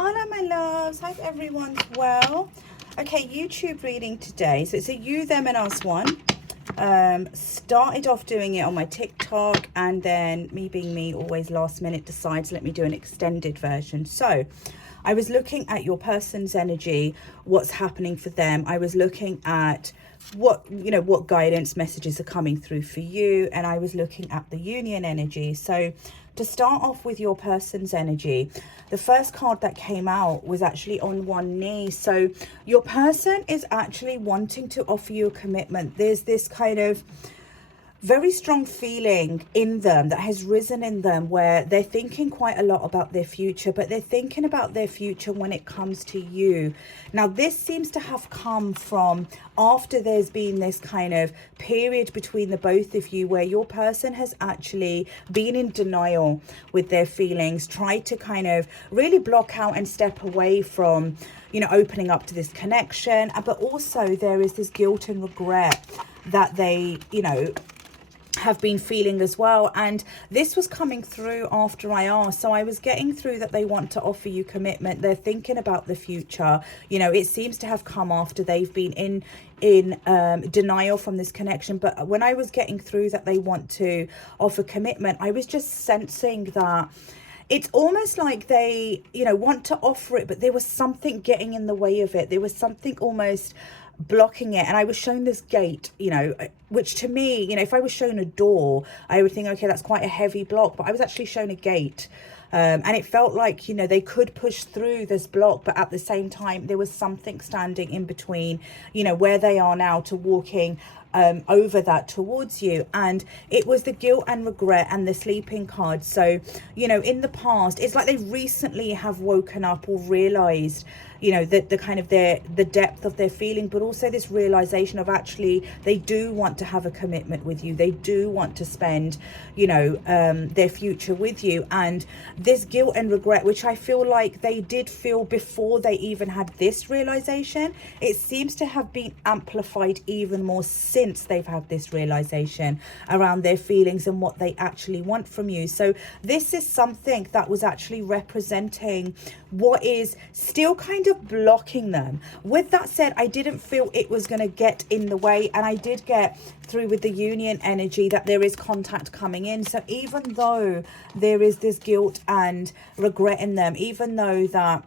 Hola, my loves. Hope everyone's well. Okay, YouTube reading today. So it's a you, them, and us one. Started off doing it on my TikTok, and then me being me, always last minute, decides let me do an extended version. So I was looking at your person's energy, what's happening for them. I was looking at what guidance messages are coming through for you, and I was looking at the union energy. So to start off with your person's energy, the first card that came out was actually on one knee. So your person is actually wanting to offer you a commitment. There's this kind of very strong feeling in them that has risen in them where they're thinking quite a lot about their future, but they're thinking about their future when it comes to you. Now, this seems to have come from after there's been this kind of period between the both of you where your person has actually been in denial with their feelings, tried to kind of really block out and step away from, opening up to this connection. But also there is this guilt and regret that they, have been feeling as well. And this was coming through after I asked. So I was getting through that they want to offer you commitment. They're thinking about the future. It seems to have come after they've been in denial from this connection. But when I was getting through that they want to offer commitment, I was just sensing that it's almost like they, want to offer it, but there was something getting in the way of it. There was something almost blocking it. And I was shown this gate, which to me, if I was shown a door, I would think, okay, that's quite a heavy block. But I was actually shown a gate. And it felt like, they could push through this block, but at the same time, there was something standing in between, where they are now to walking over that towards you. And it was the guilt and regret and the sleeping card. So, in the past, it's like they recently have woken up or realized, that the kind of the depth of their feeling, but also this realization of actually they do want to have a commitment with you. They do want to spend, their future with you. And this guilt and regret, which I feel like they did feel before they even had this realization, it seems to have been amplified even more since they've had this realization around their feelings and what they actually want from you. So this is something that was actually representing what is still kind of blocking them. With that said, I didn't feel it was going to get in the way, and I did get through with the union energy that there is contact coming in. So even though there is this guilt and regret in them, even though that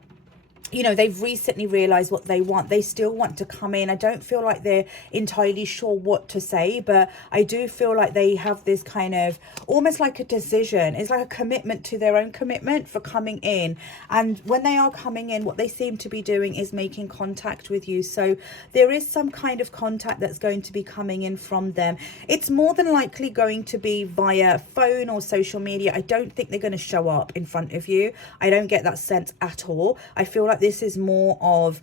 they've recently realized what they want, they still want to come in. I don't feel like they're entirely sure what to say, but I do feel like they have this kind of almost like a decision. It's like a commitment to their own commitment for coming in. And when they are coming in, what they seem to be doing is making contact with you. So there is some kind of contact that's going to be coming in from them. It's more than likely going to be via phone or social media. I don't think they're going to show up in front of you. I don't get that sense at all. I feel like this is more of,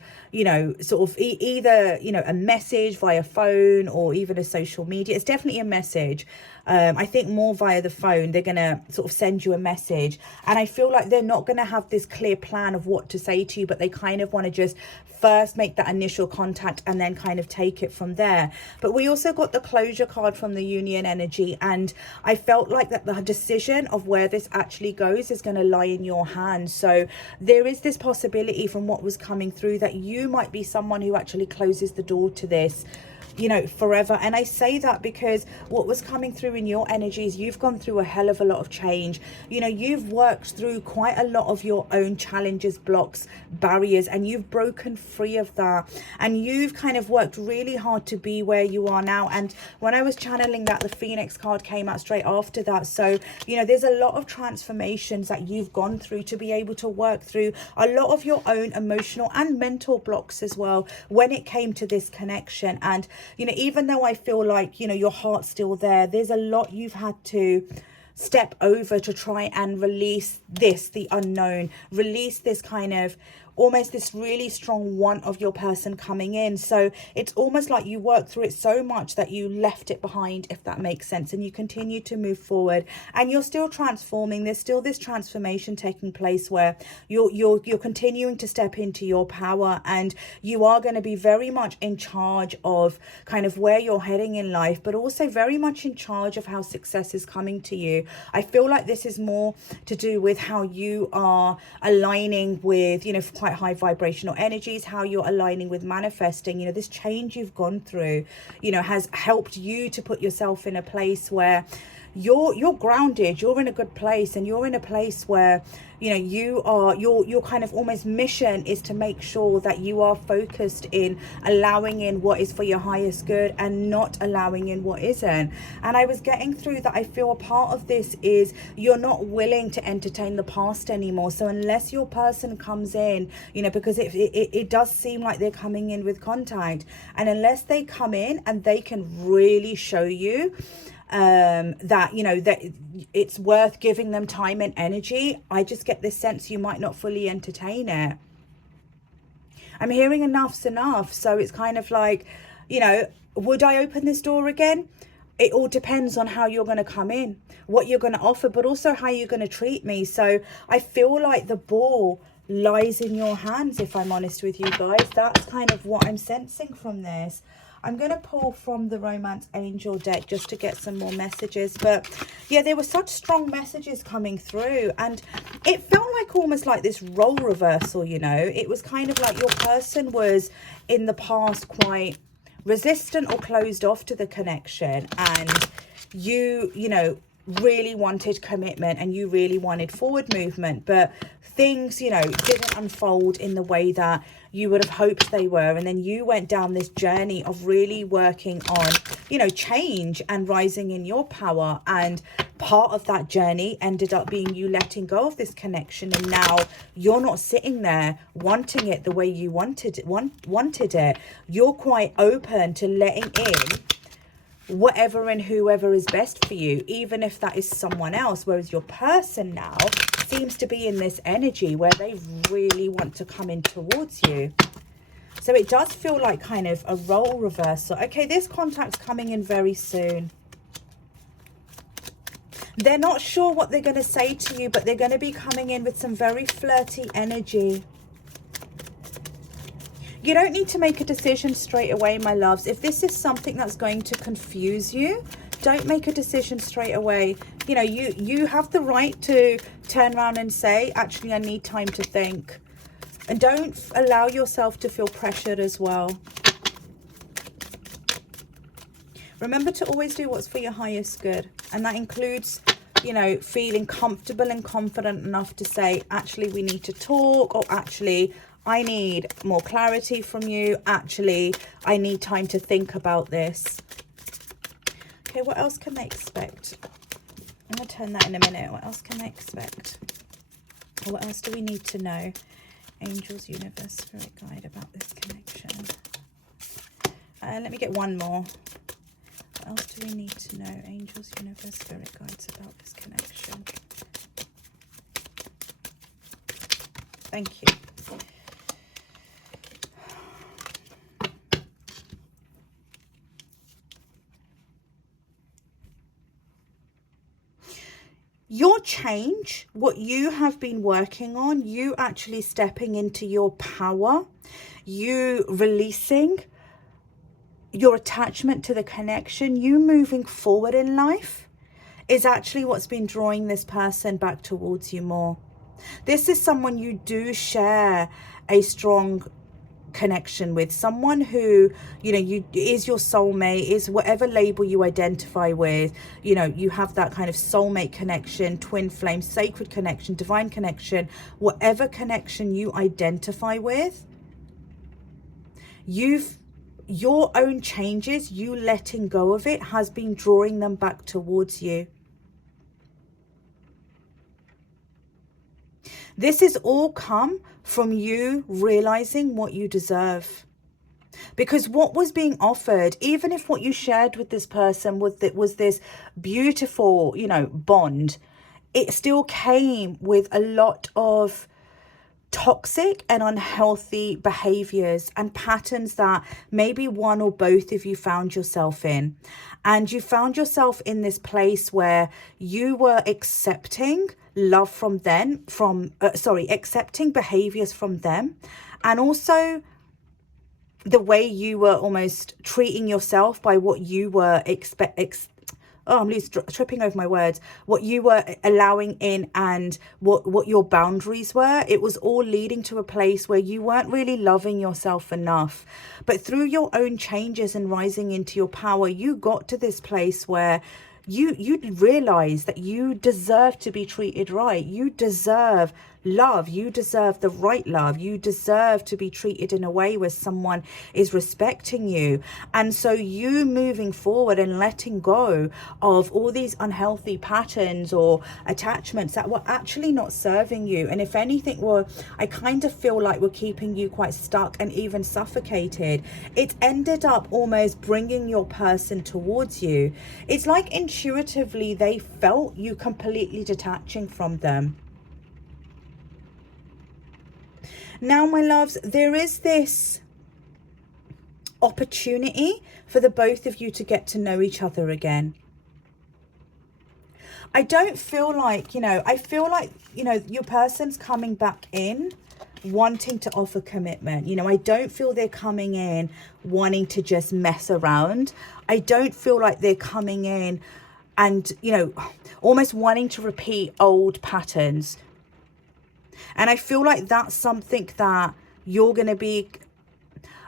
sort of either, a message via phone or even a social media. It's definitely a message. I think more via the phone, they're going to sort of send you a message. And I feel like they're not going to have this clear plan of what to say to you, but they kind of want to just first make that initial contact and then kind of take it from there. But we also got the closure card from the union energy, and I felt like that the decision of where this actually goes is going to lie in your hands. So there is this possibility from what was coming through that you might be someone who actually closes the door to this forever. And I say that because what was coming through in your energies, you've gone through a hell of a lot of change. You've worked through quite a lot of your own challenges, blocks, barriers, and you've broken free of that. And you've kind of worked really hard to be where you are now. And when I was channeling that, the Phoenix card came out straight after that. So, there's a lot of transformations that you've gone through to be able to work through a lot of your own emotional and mental blocks as well when it came to this connection. And even though I feel like, your heart's still there, there's a lot you've had to step over to try and release this, the unknown, release this kind of almost this really strong want of your person coming in. So it's almost like you worked through it so much that you left it behind, if that makes sense, and you continue to move forward, and you're still transforming. There's still this transformation taking place where you're continuing to step into your power, and you are going to be very much in charge of kind of where you're heading in life, but also very much in charge of how success is coming to you. I feel like this is more to do with how you are aligning with, you know, quite high vibrational energies, how you're aligning with manifesting. You know, this change you've gone through, you know, has helped you to put yourself in a place where you're grounded, you're in a good place, and you're in a place where, you know, you are, your kind of almost mission is to make sure that you are focused in allowing in what is for your highest good and not allowing in what isn't. And I was getting through that I feel a part of this is you're not willing to entertain the past anymore. So unless your person comes in, you know, because it does seem like they're coming in with contact, and unless they come in and they can really show you that, you know, that it's worth giving them time and energy, I just get this sense you might not fully entertain it. I'm hearing enough's enough. So it's kind of like, you know, would I open this door again? It all depends on how you're going to come in, what you're going to offer, but also how you're going to treat me. So I feel like the ball lies in your hands, if I'm honest with you guys. That's kind of what I'm sensing from this. I'm going to pull from the Romance Angel deck just to get some more messages. But yeah, there were such strong messages coming through, and it felt like almost like this role reversal, you know. It was kind of like your person was in the past quite resistant or closed off to the connection, and you know, really wanted commitment and you really wanted forward movement, but things, you know, didn't unfold in the way that you would have hoped they were. And then you went down this journey of really working on, you know, change and rising in your power, and part of that journey ended up being you letting go of this connection, and now you're not sitting there wanting it the way you wanted it. You're quite open to letting in whatever and whoever is best for you, even if that is someone else. Whereas your person now seems to be in this energy where they really want to come in towards you. So it does feel like kind of a role reversal. Okay, this contact's coming in very soon. They're not sure what they're going to say to you, but they're going to be coming in with some very flirty energy. You don't need to make a decision straight away, my loves. If this is something that's going to confuse you, don't make a decision straight away. You know, you have the right to turn around and say, actually, I need time to think. And don't allow yourself to feel pressured as well. Remember to always do what's for your highest good. And that includes, you know, feeling comfortable and confident enough to say, actually, we need to talk, or actually, I need more clarity from you. Actually, I need time to think about this. Okay, what else can they expect? I'm going to turn that in a minute. What else can they expect? Or what else do we need to know? Angels, universe, spirit guide about this connection. Let me get one more. What else do we need to know? Angels, universe, spirit guides about this connection. Thank you. Your change, what you have been working on, you actually stepping into your power, you releasing your attachment to the connection, you moving forward in life is actually what's been drawing this person back towards you more. This is someone you do share a strong connection with, someone who, you know, you is your soulmate, is whatever label you identify with. You know, you have that kind of soulmate connection, twin flame, sacred connection, divine connection, whatever connection you identify with. Your own changes, you letting go of it, has been drawing them back towards you. This has all come from you realizing what you deserve. Because what was being offered, even if what you shared with this person was this beautiful, you know, bond, it still came with a lot of toxic and unhealthy behaviors and patterns that maybe one or both of you found yourself in. And you found yourself in this place where you were accepting love from them, accepting behaviors from them, and also the way you were almost treating yourself by what you were I'm tripping over my words. What you were allowing in and what your boundaries were. It was all leading to a place where you weren't really loving yourself enough. But through your own changes and rising into your power, you got to this place where you realize that you deserve to be treated right. You deserve love. You deserve the right love. You deserve to be treated in a way where someone is respecting you. And so you moving forward and letting go of all these unhealthy patterns or attachments that were actually not serving you. And if anything, I kind of feel like we're keeping you quite stuck and even suffocated. It ended up almost bringing your person towards you. It's like intuitively they felt you completely detaching from them. Now, my loves, there is this opportunity for the both of you to get to know each other again. I don't feel like, I feel like, your person's coming back in wanting to offer commitment. I don't feel they're coming in wanting to just mess around. I don't feel like they're coming in and, almost wanting to repeat old patterns. And I feel like that's something that you're going to be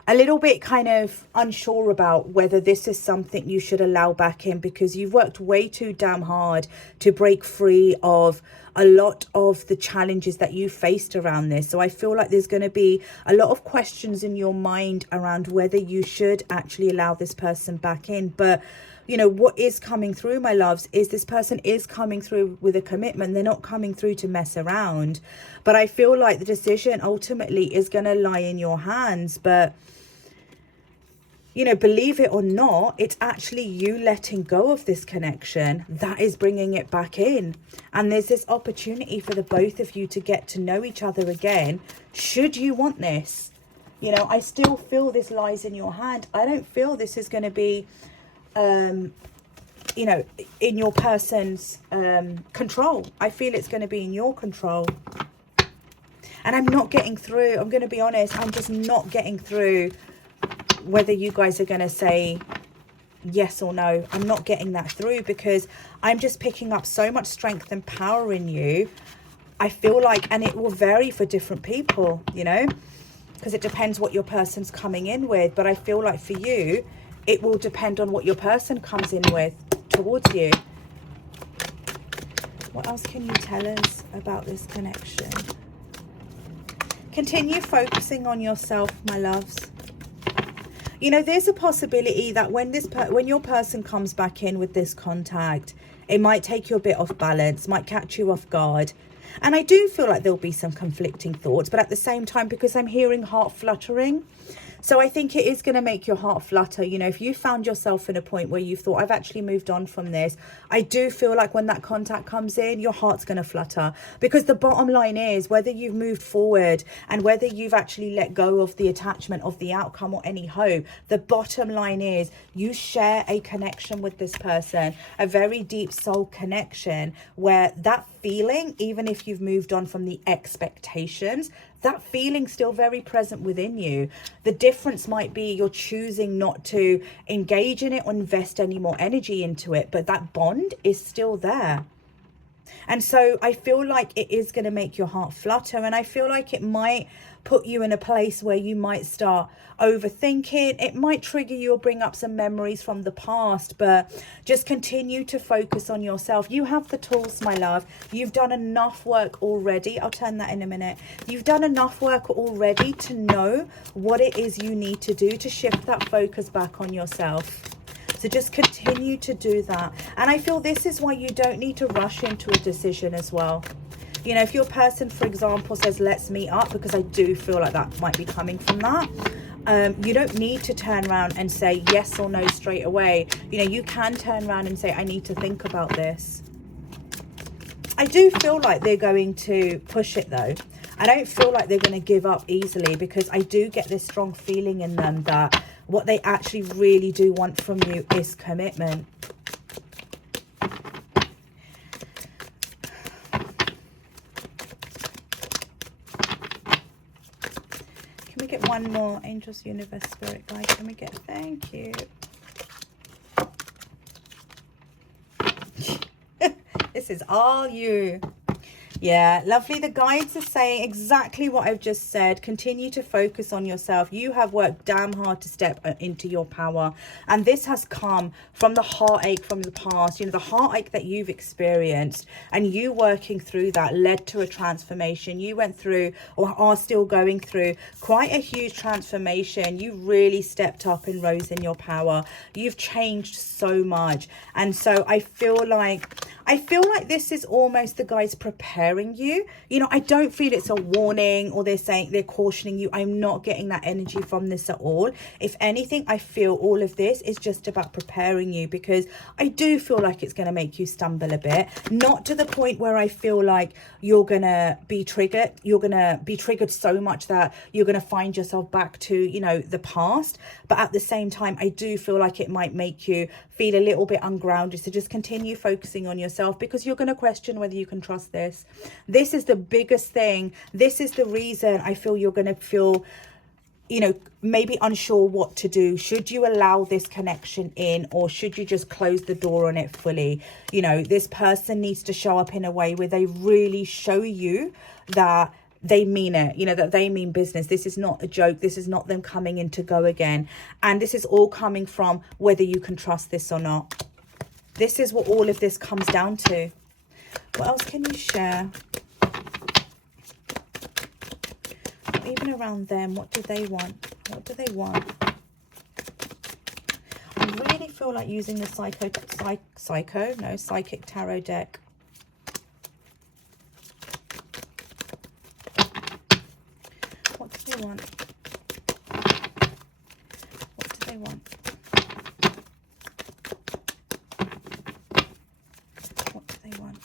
a little bit kind of unsure about, whether this is something you should allow back in, because you've worked way too damn hard to break free of a lot of the challenges that you faced around this. So I feel like there's going to be a lot of questions in your mind around whether you should actually allow this person back in. But what is coming through, my loves, is this person is coming through with a commitment. They're not coming through to mess around. But I feel like the decision ultimately is going to lie in your hands. But, believe it or not, it's actually you letting go of this connection that is bringing it back in. And there's this opportunity for the both of you to get to know each other again, should you want this. I still feel this lies in your hand. I don't feel this is going to be in your person's control. I feel it's going to be in your control. And I'm not getting through, I'm going to be honest, I'm just not getting through whether you guys are going to say yes or no. I'm not getting that through, because I'm just picking up so much strength and power in you. I feel like, and it will vary for different people, because it depends what your person's coming in with. But I feel like for you, it will depend on what your person comes in with towards you. What else can you tell us about this connection? Continue focusing on yourself, my loves. There's a possibility that when your person comes back in with this contact, it might take you a bit off balance, might catch you off guard. And I do feel like there'll be some conflicting thoughts, but at the same time, because I'm hearing heart fluttering, so I think it is going to make your heart flutter. If you found yourself in a point where you thought, I've actually moved on from this, I do feel like when that contact comes in, your heart's going to flutter. Because the bottom line is, whether you've moved forward and whether you've actually let go of the attachment of the outcome or any hope, the bottom line is you share a connection with this person, a very deep soul connection, where that feeling, even if you've moved on from the expectations, that feeling's still very present within you. The difference might be you're choosing not to engage in it or invest any more energy into it, but that bond is still there. And so I feel like it is going to make your heart flutter, and I feel like it might put you in a place where you might start overthinking. It might trigger you or bring up some memories from the past, but just continue to focus on yourself. You have the tools, my love. You've done enough work already. I'll turn that in a minute. You've done enough work already to know what it is you need to do to shift that focus back on yourself. So just continue to do that. And I feel this is why you don't need to rush into a decision as well. If your person, for example, says, let's meet up, because I do feel like that might be coming from that. You don't need to turn around and say yes or no straight away. You can turn around and say, I need to think about this. I do feel like they're going to push it though. I don't feel like they're going to give up easily, because I do get this strong feeling in them that what they actually really do want from you is commitment. Can we get one more? Angels, Universe, Spirit Guide. Can we get, thank you. This is all you. Yeah, lovely. The guides are saying exactly what I've just said. Continue to focus on yourself. You have worked damn hard to step into your power. And this has come from the heartache from the past. You know, the heartache that you've experienced, and you working through that led to a transformation. You went through, or are still going through, quite a huge transformation. You really stepped up and rose in your power. You've changed so much. And so I feel like this is almost the guides preparing you. You know, I don't feel it's a warning or they're cautioning you. I'm not getting that energy from this at all. If anything, I feel all of this is just about preparing you, because I do feel like it's going to make you stumble a bit. Not to the point where I feel like you're going to be triggered. You're going to be triggered so much that you're going to find yourself back to, you know, the past. But at the same time, I do feel like it might make you feel a little bit ungrounded. So just continue focusing on yourself, because you're going to question whether you can trust this. This is the biggest thing. This is the reason I feel you're going to feel, you know, maybe unsure what to do. Should you allow this connection in, or should you just close the door on it fully? You know, this person needs to show up in a way where they really show you that they mean it, you know, that they mean business. This is not a joke. This is not them coming in to go again. And this is all coming from whether you can trust this or not. This is what all of this comes down to. What else can you share? Even around them, what do they want? What do they want? I really feel like using the psychic tarot deck. What do they want? What do they want? What do they want?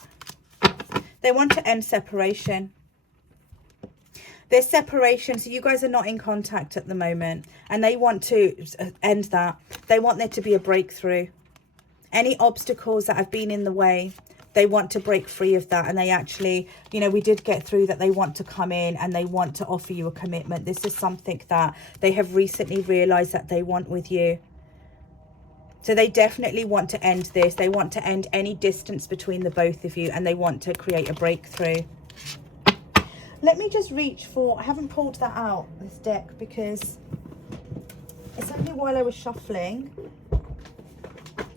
They want to end separation. There's separation, so you guys are not in contact at the moment, and they want to end that. They want there to be a breakthrough. Any obstacles that have been in the way, they want to break free of that. And they actually, you know, we did get through that. They want to come in and they want to offer you a commitment. This is something that they have recently realized that they want with you. So they definitely want to end this. They want to end any distance between the both of you, and they want to create a breakthrough. Let me just reach for, I haven't pulled that out, this deck, because it's only while I was shuffling,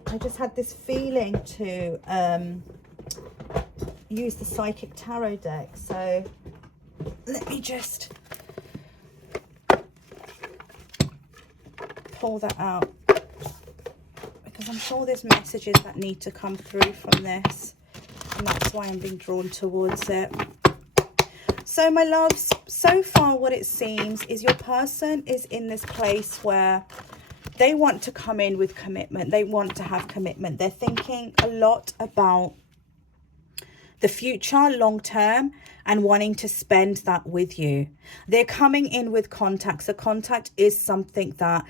I just had this feeling to use the Psychic Tarot deck. So let me just pull that out, because I'm sure there's messages that need to come through from this, and that's why I'm being drawn towards it. So my loves, so far what it seems is your person is in this place where they want to come in with commitment. They want to have commitment. They're thinking a lot about the future, long term, and wanting to spend that with you. They're coming in with contacts. A contact is something that,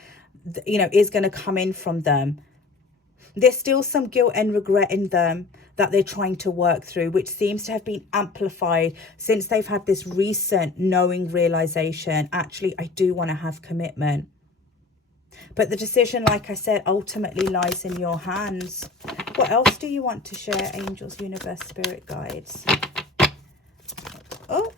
you know, is going to come in from them. There's still some guilt and regret in them that they're trying to work through, which seems to have been amplified since they've had this recent knowing realization. Actually, I do want to have commitment. But the decision, like I said, ultimately lies in your hands. What else do you want to share, angels, universe, spirit guides? Oh.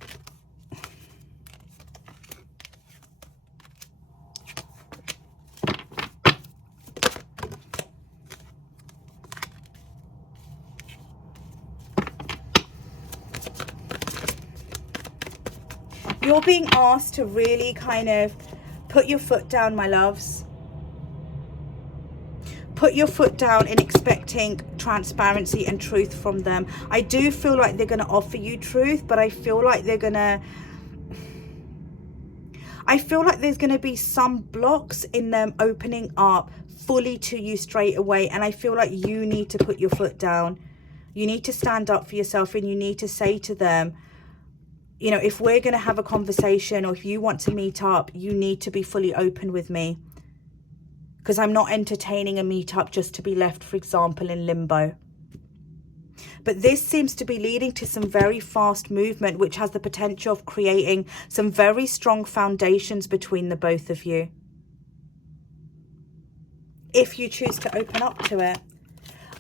You're being asked to really kind of put your foot down, my loves. Put your foot down in expecting transparency and truth from them. I do feel like they're going to offer you truth, but I feel like they're going to... I feel like there's going to be some blocks in them opening up fully to you straight away. And I feel like you need to put your foot down. You need to stand up for yourself, and you need to say to them, you know, if we're going to have a conversation, or if you want to meet up, you need to be fully open with me. Because I'm not entertaining a meetup just to be left, for example, in limbo. But this seems to be leading to some very fast movement, which has the potential of creating some very strong foundations between the both of you, if you choose to open up to it.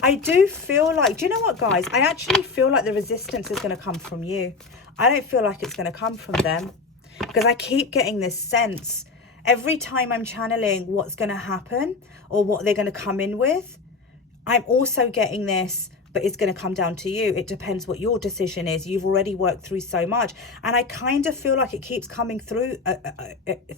I do feel like, do you know what, guys? I actually feel like the resistance is going to come from you. I don't feel like it's going to come from them, because I keep getting this sense every time I'm channeling what's going to happen or what they're going to come in with. I'm also getting this, but it's going to come down to you. It depends what your decision is. You've already worked through so much. And I kind of feel like it keeps coming through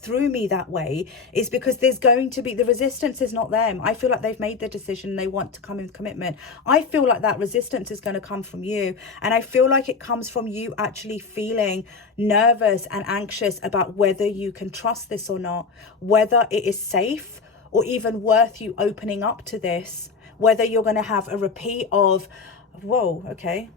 me that way, is because there's going to be, the resistance is not them. I feel like they've made their decision. They want to come in with commitment. I feel like that resistance is going to come from you. And I feel like it comes from you actually feeling nervous and anxious about whether you can trust this or not, whether it is safe or even worth you opening up to this. Whether you're going to have a repeat of, whoa, okay,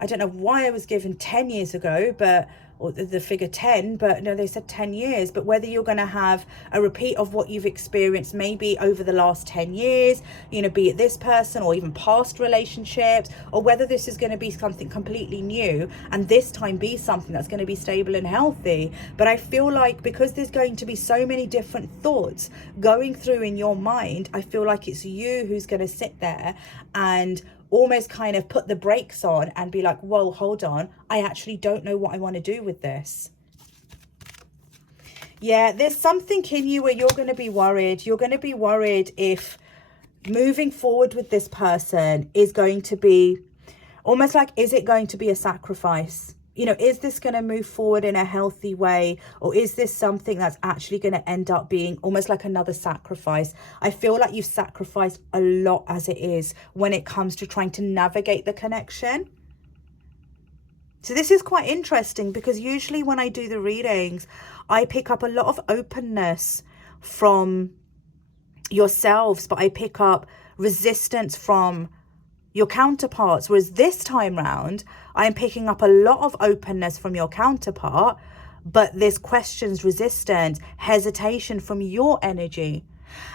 I don't know why I was given 10 years ago, but, or the figure 10, but no, they said 10 years, but whether you're going to have a repeat of what you've experienced maybe over the last 10 years, you know, be it this person or even past relationships, or whether this is going to be something completely new, and this time be something that's going to be stable and healthy. But I feel like because there's going to be so many different thoughts going through in your mind, I feel like it's you who's going to sit there and almost kind of put the brakes on and be like, whoa, hold on, I actually don't know what I want to do with this. Yeah, there's something in you where you're going to be worried. You're going to be worried if moving forward with this person is going to be almost like, is it going to be a sacrifice? You know, is this going to move forward in a healthy way? Or is this something that's actually going to end up being almost like another sacrifice? I feel like you've sacrificed a lot as it is when it comes to trying to navigate the connection. So this is quite interesting, because usually when I do the readings, I pick up a lot of openness from yourselves, but I pick up resistance from your counterparts. Whereas this time round, I'm picking up a lot of openness from your counterpart, but there's questions, resistance, hesitation from your energy.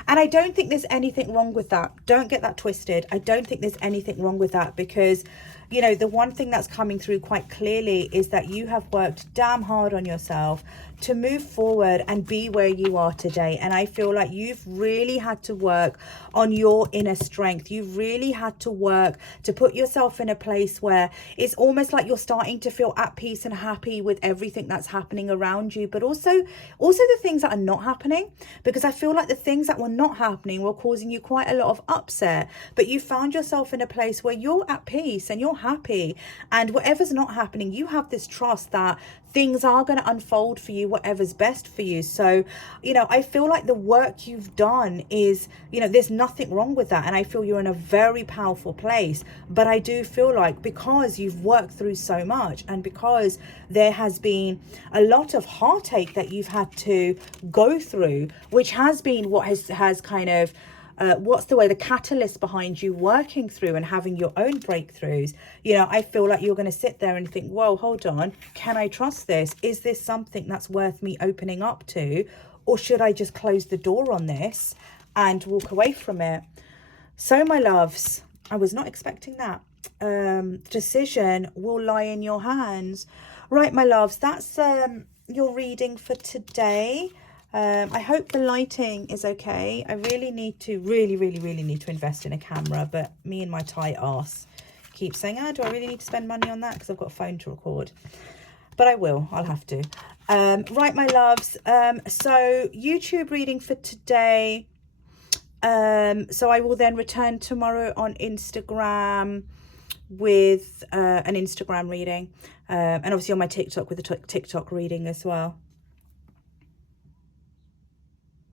And I don't think there's anything wrong with that. Don't get that twisted. I don't think there's anything wrong with that, because, you know, the one thing that's coming through quite clearly is that you have worked damn hard on yourself to move forward and be where you are today. And I feel like you've really had to work on your inner strength. You've really had to work to put yourself in a place where it's almost like you're starting to feel at peace and happy with everything that's happening around you, but also the things that are not happening, because I feel like the things that were not happening were causing you quite a lot of upset, but you found yourself in a place where you're at peace and you're happy, and whatever's not happening, you have this trust that things are going to unfold for you, whatever's best for you. So, you know, I feel like the work you've done is, you know, there's nothing wrong with that. And I feel you're in a very powerful place. But I do feel like because you've worked through so much, and because there has been a lot of heartache that you've had to go through, which has been what has kind of the catalyst behind you working through and having your own breakthroughs. You know, I feel like you're going to sit there and think, whoa, hold on, can I trust this? Is this something that's worth me opening up to? Or should I just close the door on this and walk away from it? So my loves, I was not expecting that. Decision will lie in your hands. Right, my loves, that's your reading for today. I hope the lighting is okay. I really need to, really need to invest in a camera, but me and my tight ass keep saying, do I really need to spend money on that? Because I've got a phone to record. But I will, I'll have to. Right, my loves. So YouTube reading for today. So I will then return tomorrow on Instagram with an Instagram reading. And obviously on my TikTok with a TikTok reading as well.